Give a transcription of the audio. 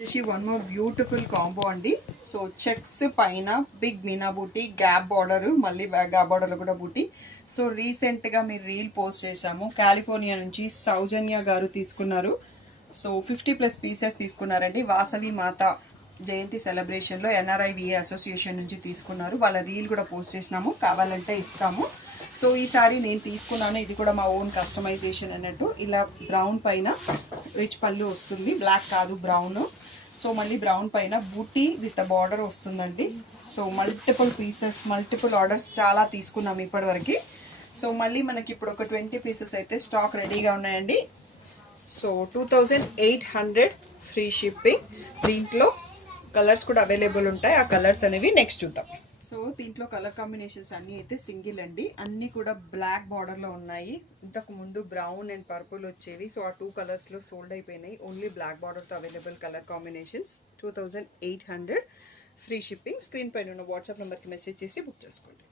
వచ్చేసి one more beautiful combo అండి. So checks పైన బిగ్ మీనా బూటీ, గ్యాప్ బార్డర్, మళ్ళీ గ్యాప్ బార్డర్లో కూడా బూటీ. సో రీసెంట్గా మీరు రీల్ పోస్ట్ చేశాము, కాలిఫోర్నియా నుంచి సౌజన్య గారు తీసుకున్నారు. సో 50+ పీసెస్ తీసుకున్నారండి. వాసవి మాత జయంతి సెలబ్రేషన్లో NRIVA అసోసియేషన్ నుంచి తీసుకున్నారు. వాళ్ళ రీల్ కూడా పోస్ట్ చేసినాము, కావాలంటే ఇస్తాము. సో ఈసారి నేను తీసుకున్నాను, ఇది కూడా మా ఓన్ కస్టమైజేషన్ అన్నట్టు. ఇలా బ్రౌన్ పైన రిచ్ పళ్ళు వస్తుంది, బ్లాక్ కాదు బ్రౌన్. సో మళ్ళీ బ్రౌన్ పైన బూటీ విత్ బార్డర్ వస్తుందండి. So multiple pieces, multiple orders చాలా తీసుకున్నాం ఇప్పటివరకు. సో మళ్ళీ మనకి ఇప్పుడు ఒక 20 పీసెస్ అయితే స్టాక్ రెడీగా ఉన్నాయండి. So 2800 free shipping. దీంట్లో కలర్స్ కూడా అవైలబుల్ ఉంటాయి. ఆ కలర్స్ అనేవి నెక్స్ట్ చూద్దాం. సో దీంట్లో కలర్ కాంబినేషన్స్ అన్నీ అయితే సింగిల్ అండి. అన్నీ కూడా బ్లాక్ బార్డర్లో ఉన్నాయి. ఇంతకు ముందు బ్రౌన్ అండ్ పర్పుల్ వచ్చేవి. సో ఆ 2 కలర్స్లో సోల్డ్ అయిపోయినాయి. ఓన్లీ బ్లాక్ బార్డర్తో available colour combinations. 2800 free shipping. Screen పైన ఉన్న వాట్సాప్ నెంబర్కి మెసేజ్ చేసి బుక్ చేసుకోండి.